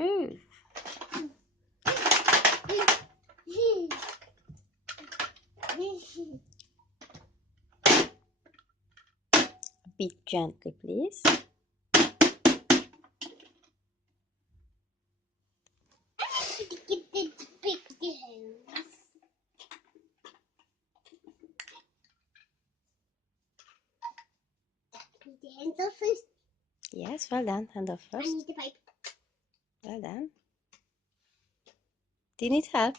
Ooh. A bit gently, please. Get the big hands. Need the hands off first. Yes, well done. Hand off I first. need the pipe. Well done. Do you need help?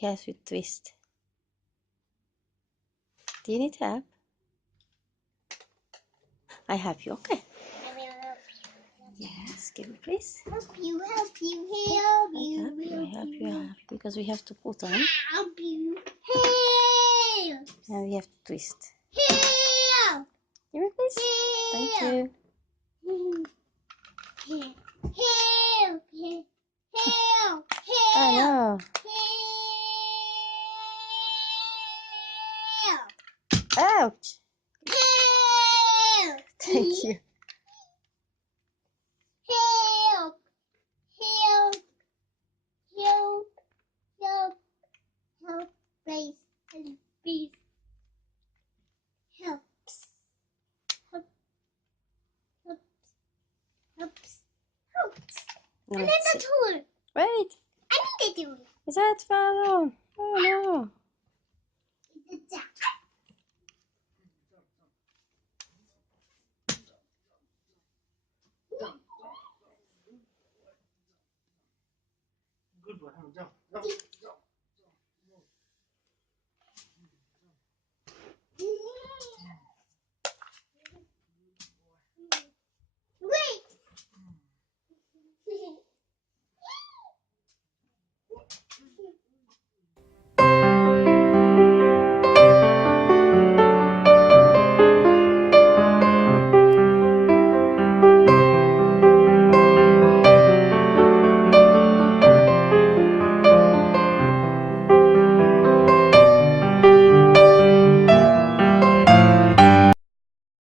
Yes, we twist. Do you need help? I help you, okay? I will help you. Yes, give me please. Help you, help you, help you, I help you, because we have to put on help you, help, and we have to twist. help, Give me please. Thank you. help, help, help, Oh help, no. Ouch. help, Thank you. help, help, help, help, help, please, please, helps, help, helps, helps, helps. No, And then the tool. wait. I need the tool. Is that far on? Oh no. Good boy, jump.